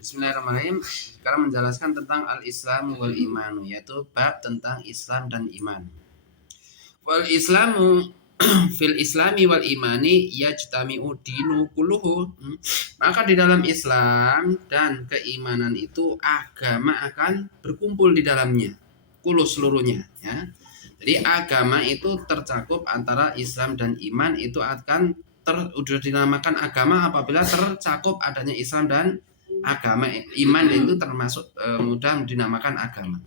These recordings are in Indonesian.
Bismillahirrahmanirrahim. Sekarang menjelaskan tentang al-Islam wal iman, yaitu bab tentang Islam dan iman. Wal Islamu fil Islami wal imani yajtami'u dinu kulluhu. Maka di dalam Islam dan keimanan itu agama akan berkumpul di dalamnya, kullu seluruhnya, ya. Jadi agama itu tercakup antara Islam dan iman, itu akan sudah dinamakan agama apabila tercakup adanya Islam dan agama. Iman itu termasuk mudah dinamakan agama.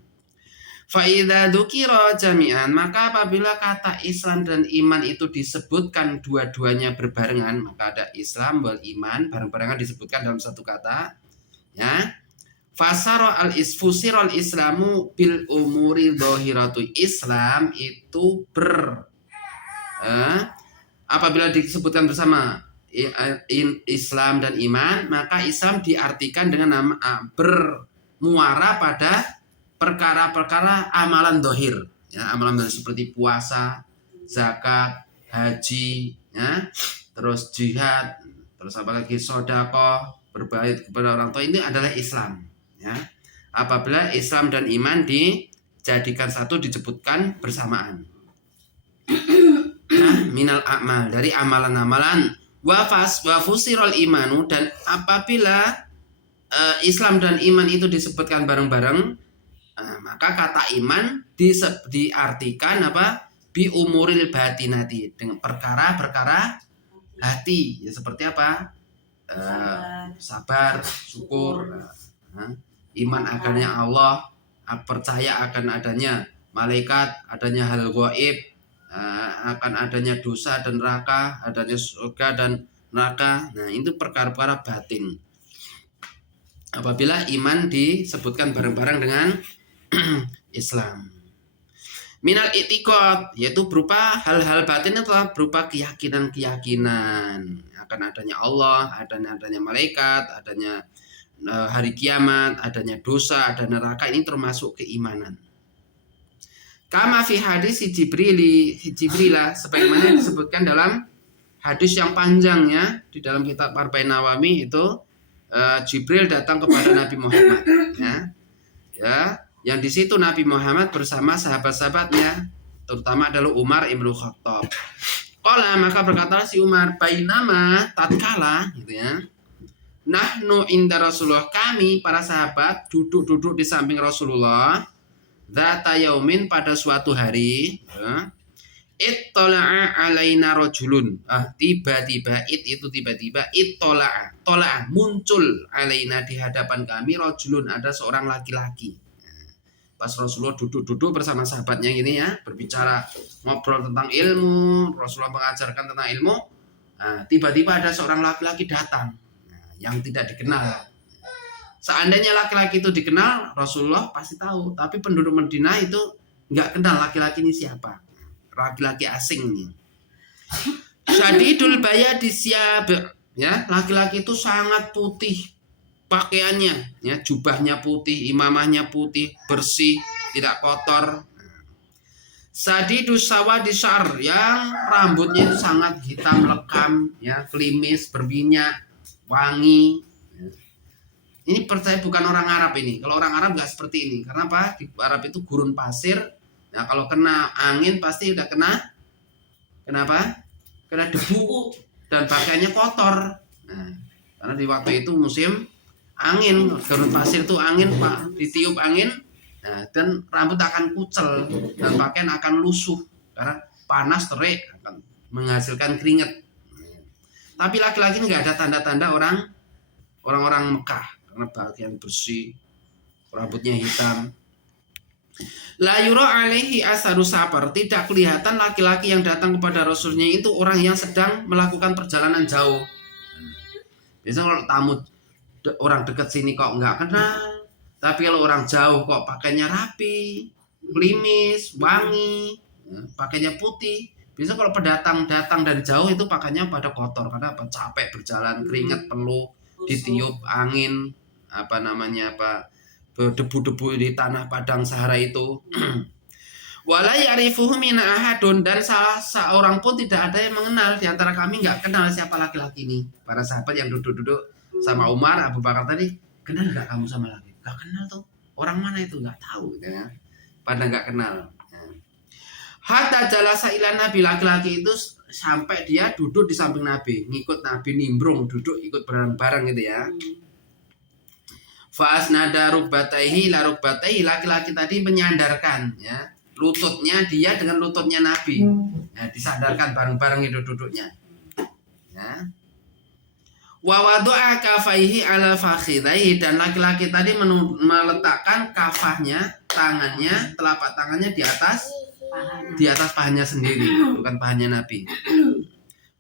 Fa'idha dzukira jami'an, maka apabila kata Islam dan iman itu disebutkan dua-duanya berbarengan, maka ada Islam wal iman bareng-barengan disebutkan dalam satu kata, ya. Fasara al-isfusir al-islamu bil umuri dhahiratu. Islam itu apabila disebutkan bersama Islam dan iman, maka Islam diartikan dengan nama bermuara pada perkara-perkara amalan dohir, ya, amalan dohir seperti puasa, zakat, haji, ya, terus jihad, terus apalagi sedekah, berbaik kepada orang tua, ini adalah Islam, ya. Apabila Islam dan iman dijadikan satu, disebutkan bersamaan. Nah, minal a'mal, dari amalan-amalan. Wa fusirul imanu, dan apabila Islam dan iman itu disebutkan bareng-bareng, maka kata iman diartikan apa? Bi umuril batinati, dengan perkara-perkara hati, ya, seperti apa? Sabar, syukur, iman akannya Allah, percaya akan adanya malaikat, adanya hal gaib, akan adanya dosa dan neraka, adanya surga dan neraka. Nah, itu perkara-perkara batin. Apabila iman disebutkan bareng-bareng dengan Islam. Minal i'tiqad, yaitu berupa hal-hal batin, itu berupa keyakinan-keyakinan akan adanya Allah, adanya malaikat, adanya hari kiamat, adanya dosa, ada neraka. Ini termasuk keimanan. Kama fi hadis Jibrilah, sebagaimana disebutkan dalam hadis yang panjang, ya, di dalam kitab Arba'in Nawawi itu, Jibril datang kepada Nabi Muhammad, ya, yang di situ Nabi Muhammad bersama sahabat-sahabatnya, terutama adalah Umar ibn Khattab. Qala, maka berkata si Umar, bainama, tatkala, gitu, ya, nahnu inda Rasulullah, kami para sahabat duduk di samping Rasulullah, dzata yaumin, pada suatu hari, ittala'a alaina rajulun, tiba-tiba ittala'a muncul alaina, di hadapan kami, rajulun, ada seorang laki-laki. Pas Rasulullah duduk bersama sahabatnya gini, ya, berbicara, ngobrol tentang ilmu, Rasulullah mengajarkan tentang ilmu, tiba-tiba ada seorang laki-laki datang, yang tidak dikenal. Seandainya laki-laki itu dikenal, Rasulullah pasti tahu, tapi penduduk Madinah itu nggak kenal laki-laki ini siapa, laki-laki asing nih. Syadidul bayadi syab, ya, laki-laki itu sangat putih pakaiannya, ya, jubahnya putih, imamahnya putih, bersih, tidak kotor. Sadidus sawadi syar, yang rambutnya itu sangat hitam lekam, ya, klimis, berminyak, wangi. Ini percaya bukan orang Arab ini. Kalau orang Arab nggak seperti ini. Karena apa? Di Arab itu gurun pasir. Nah, kalau kena angin pasti udah kenapa? Kena debu dan pakaiannya kotor. Nah, karena di waktu itu musim angin, gurun pasir itu angin, Pak, ditiup angin, nah, dan rambut akan kucel dan pakaian akan lusuh karena panas, terik, akan menghasilkan keringat. Tapi laki-laki nggak ada tanda-tanda orang-orang Mekah, karena pakaian bersih, rambutnya hitam. La yura alaihi asaru safar, tidak kelihatan laki-laki yang datang kepada Rasulnya itu orang yang sedang melakukan perjalanan jauh. Biasanya kalau tamu orang dekat sini kok nggak kenal, tapi kalau orang jauh kok pakainya rapi, klimis, wangi, pakainya putih. Biasanya kalau pendatang datang dari jauh itu pakainya pada kotor karena apa? Capek berjalan, keringat peluh, ditiup angin, debu-debu di tanah padang Sahara itu. Wala ya'rifuhu min ahadun, dan salah seorang pun tidak ada yang mengenal di antara kami, nggak kenal siapa laki-laki ini. Para sahabat yang duduk-duduk sama Umar, Abu Bakar tadi kenal nggak kamu sama laki? Nggak kenal tuh. Orang mana itu? Nggak tahu. Gitu ya. Pada nggak kenal. Hatta jalasa ila Nabi, laki-laki itu sampai dia duduk di samping Nabi, ngikut Nabi, nimbrung, duduk ikut bareng-bareng gitu ya. Fa'asnada rukbataihi la rukbataihi, laki-laki tadi menyandarkan ya lututnya dia dengan lututnya Nabi. Ya, disandarkan bareng-bareng itu duduknya. Ya. Wa wadu'a kafaihi ala fakhidaihi, dan laki-laki tadi meletakkan kafahnya, tangannya, telapak tangannya di atas pahanya sendiri, bukan pahanya Nabi.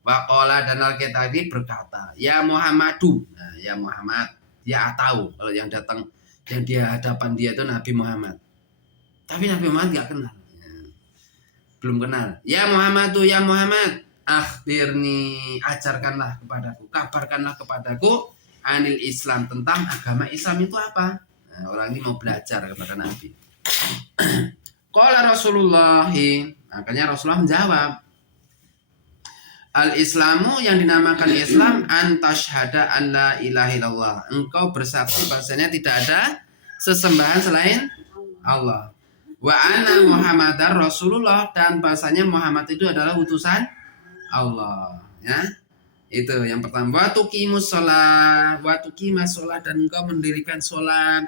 Waqala, dan laki tadi berkata, ya Muhammadu. Nah, ya Muhammad, dia tahu kalau yang datang, yang dia hadapan dia itu Nabi Muhammad. Tapi Nabi Muhammad nggak kenal, belum kenal. Ya Muhammadu, ya Muhammad, akhbirni, ajarkanlah kepadaku, kabarkanlah kepadaku anil Islam, tentang agama Islam itu apa. Nah, orang ini mau belajar kepada Nabi. Qala Rasulullah, makanya Rasulullah menjawab, al-Islamu, yang dinamakan Islam, antashhada an la ilaha illallah, engkau bersaksi bahasanya tidak ada sesembahan selain Allah, wa anna Muhammadar Rasulullah, dan bahasanya Muhammad itu adalah utusan Allah. Ya, itu yang pertama. Wa tuqimus shalah, wa tuqimas shalah, dan engkau mendirikan sholat.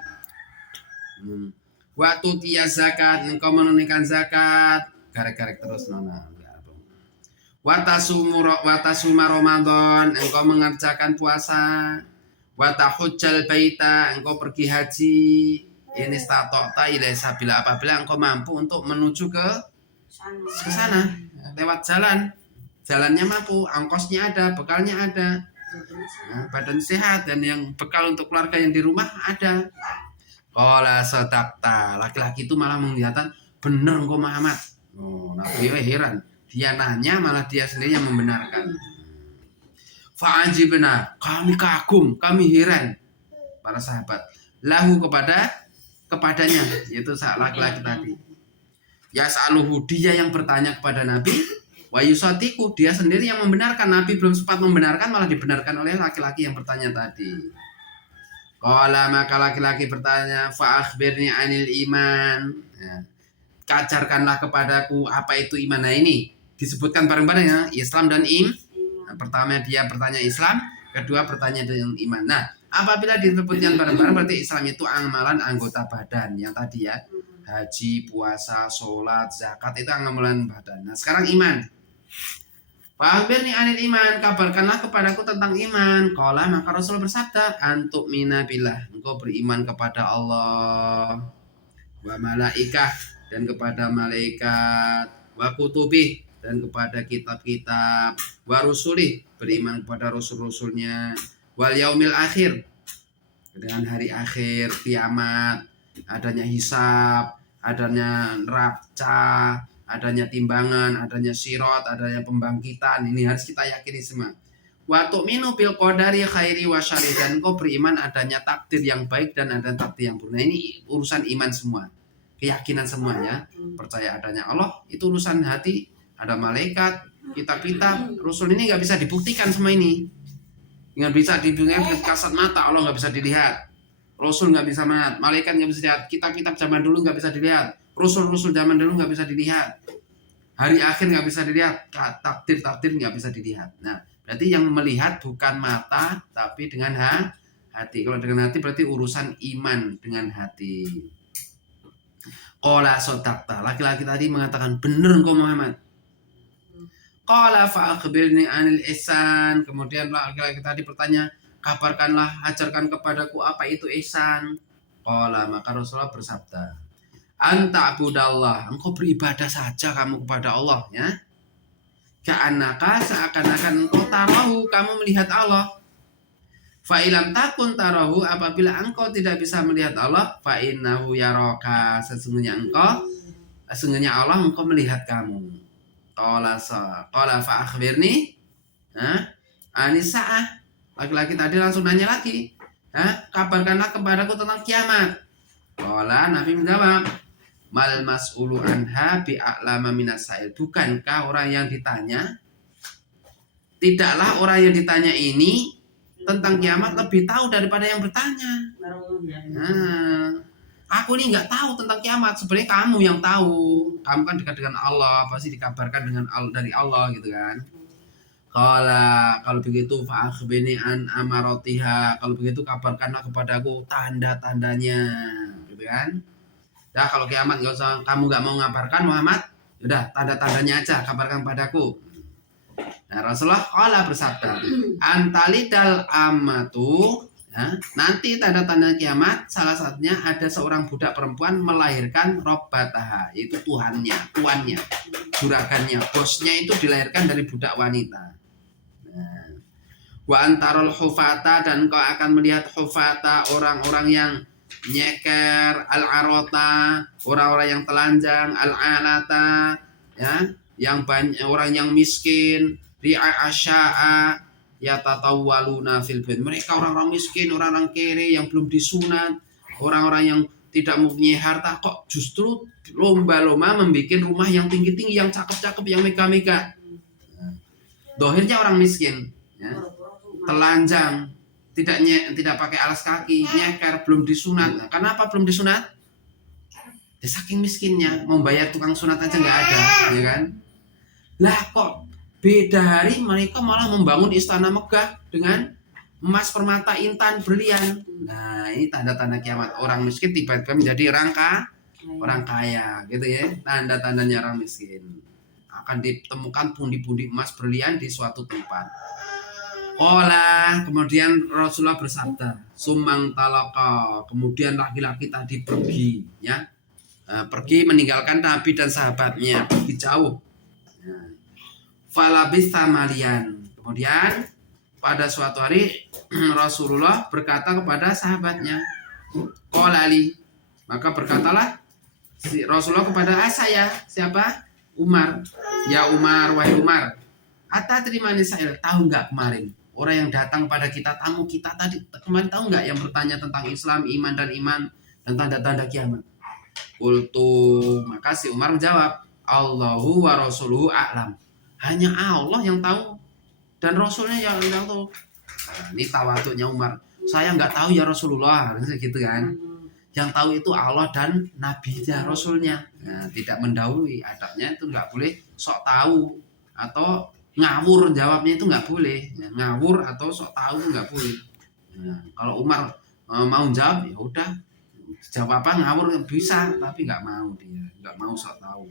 Wa tutiyaz zakat, engkau menunaikan zakat. Garek-garek terus nona. Wa tasuma Ramadan, engkau mengerjakan puasa. Wa tahujjal baita, engkau pergi haji. Ini statota ilaihi sabila, apabila engkau mampu untuk menuju ke sana, lewat jalannya mampu, ongkosnya ada, bekalnya ada, badan sehat, dan yang bekal untuk keluarga yang di rumah ada. Qala sadaqta, laki-laki itu malah mengatakan, bener engkau Muhammad. Oh, Nabi heran, dia nanya malah dia sendiri yang membenarkan. Fa'ajibna, kami kagum, kami heran, para sahabat, lahu kepadanya, yaitu laki-laki tadi. Yas'aluhu, dia yang bertanya kepada Nabi, wa yusatiku, dia sendiri yang membenarkan. Nabi belum sempat membenarkan, malah dibenarkan oleh laki-laki yang bertanya tadi. Qala, maka laki-laki bertanya, fa akhbirni anil iman, ya, ajarkanlah kepadaku apa itu iman. Nah, ini disebutkan bareng-bareng ya, Islam dan Nah, pertama dia bertanya Islam, kedua bertanya dengan iman. Nah, apabila disebutkan bareng-bareng berarti Islam itu amalan anggota badan yang tadi ya, haji, puasa, sholat, zakat, itu amalan badan. Nah, sekarang iman. Fa'akhbirni anil iman, kabarkanlah kepadaku tentang iman. Qala, maka Rasul bersabda, antuk mina billah, engkau beriman kepada Allah, wa malaikah, dan kepada malaikat, wa kutubih, dan kepada kitab-kitab, wa rusulih, beriman kepada rasul-rasulnya, wal yaumil akhir, dengan hari akhir, kiamat, adanya hisab, adanya neraca, adanya timbangan, adanya sirat, adanya pembangkitan. Ini harus kita yakini semua. Wa tu'minu bil qadari khairi wa syarri, dan engkau beriman adanya takdir yang baik dan ada takdir yang buruk. Nah, ini urusan iman semua, keyakinan semuanya. Percaya adanya Allah itu urusan hati, ada malaikat, kitab-kitab, rasul, ini nggak bisa dibuktikan semua ini. Nggak bisa dibuktikan kasat mata, Allah nggak bisa dilihat, rasul nggak bisa melihat, malaikat nggak bisa dilihat, kitab-kitab zaman dulu nggak bisa dilihat, rasul-rasul zaman dulu nggak bisa dilihat, hari akhir nggak bisa dilihat, takdir nggak bisa dilihat. Nah, berarti yang melihat bukan mata tapi dengan hati. Kalau dengan hati berarti urusan iman dengan hati. Qala sadaqta, laki-laki tadi mengatakan, benar engkau Muhammad. Qala fa akhbirni anil ihsan, kemudian laki-laki tadi bertanya, kabarkanlah, ajarkan kepadaku apa itu ihsan. Qala, maka Rasulullah bersabda, anta budallah, engkau beribadah saja kamu kepada Allah ya. Ka'annaka, seakan-akan engkau tarahu, kamu melihat Allah. Fa ilam takun tarahu, apabila engkau tidak bisa melihat Allah, fa innahu yaraka, sesungguhnya Allah engkau melihat kamu. Qala fa akhbirni anisa'ah, laki-laki tadi langsung nanya lagi, kabarkanlah kepadaku tentang kiamat. Qala, Nabi menjawab, mal mas'ulu anha bi'a'lama minas sa'il, bukankah orang yang ditanya, tidaklah orang yang ditanya ini tentang kiamat lebih tahu daripada yang bertanya. Nah, aku ini nggak tahu tentang kiamat. Sebenarnya kamu yang tahu. Kamu kan dekat dengan Allah, pasti dikabarkan dengan dari Allah gitu kan. Kalau begitu fa'akhbirni an amaratiha. Kalau begitu kabarkanlah kepadaku tanda-tandanya, gitu kan. Ya kalau kiamat kamu nggak mau ngabarkan Muhammad, udah tanda-tandanya aja kabarkan padaku. Nah, Rasulullah Allah bersabda, antalidal amatu, ya, nanti tanda-tanda kiamat salah satunya ada seorang budak perempuan melahirkan robbataha, itu tuannya, juragannya, bosnya itu dilahirkan dari budak wanita. Nah, wa antarul hufata, dan kau akan melihat hufata, orang-orang yang nyeker, al-arota, orang-orang yang telanjang, al-alata, ya, yang banyak orang yang miskin, ri'asya'a yatatawwaluna fil bait. Mereka orang-orang miskin, orang-orang kere yang belum disunat, orang-orang yang tidak mempunyai harta, kok justru lomba-lomba membuat rumah yang tinggi-tinggi, yang cakep-cakep, yang mega-mega. Dohirnya orang miskin, ya, telanjang, tidak pakai alas kaki, nyeker, belum disunat. Nah, kenapa belum disunat? Ya, saking miskinnya, mau bayar tukang sunat aja nggak ada, ya kan? Lah kok beda hari mereka malah membangun istana megah dengan emas, permata, intan, berlian. Nah, ini tanda-tanda kiamat. Orang miskin tiba-tiba menjadi orang kaya, gitu ya. Tanda-tandanya orang miskin. Akan ditemukan pundi-pundi emas, berlian di suatu tempat. Kemudian Rasulullah bersabda, sumang talaka, kemudian laki-laki tadi pergi, ya, pergi meninggalkan Nabi dan sahabatnya, pergi jauh. Falabis tamalian. Kemudian pada suatu hari Rasulullah berkata kepada sahabatnya, Qolali, maka berkatalah si Rasulullah kepada saya, siapa? Umar. Ya Umar, wahai Umar, terima nisail, tahu nggak kemarin orang yang datang pada kita, tamu kita tadi kemarin, tahu nggak yang bertanya tentang Islam, iman dan tanda-tanda kiamat? Qultu, maka si Umar menjawab, Allahu wa rasuluhu a'lam. Hanya Allah yang tahu dan Rasulnya yang tahu. Nah, ini tawaduknya Umar. Saya nggak tahu ya Rasulullah, gitu kan. Yang tahu itu Allah dan Nabi-nya, Rasulnya. Nah, tidak mendahului. Adabnya itu nggak boleh sok tahu atau ngawur, jawabnya itu nggak boleh. Ngawur atau sok tahu itu nggak boleh. Nah, kalau Umar mau jawab, ya udah jawab apa, ngawur bisa, tapi nggak mau dia, nggak mau sok tahu.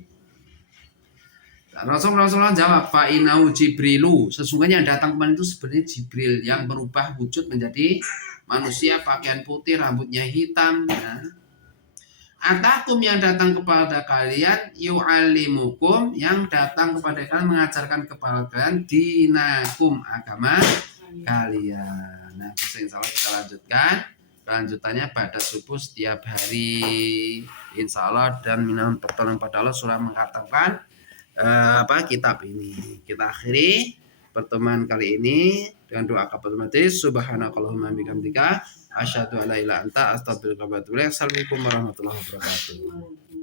Rasulullah jawab, fa'inau Jibrilu, sesungguhnya yang datang kemarin itu sebenarnya Jibril yang berubah wujud menjadi manusia, pakaian putih, rambutnya hitam, ya. Atakum, yang datang kepada kalian, yu'allimukum, yang datang kepada kalian mengajarkan kepada kalian, dinakum, agama kalian. Nah, insya Allah kita lanjutkan kelanjutannya pada subuh setiap hari, insya Allah, dan minum pertolongan pada Allah surah mengatakan kitab ini. Kita akhiri pertemuan kali ini dengan doa kafaratul majlis. Subhanakallahumma bihamdika asyhadu an la ilaha illa anta astaghfiruka wa atubu ilaik. Assalamualaikum warahmatullahi wabarakatuh.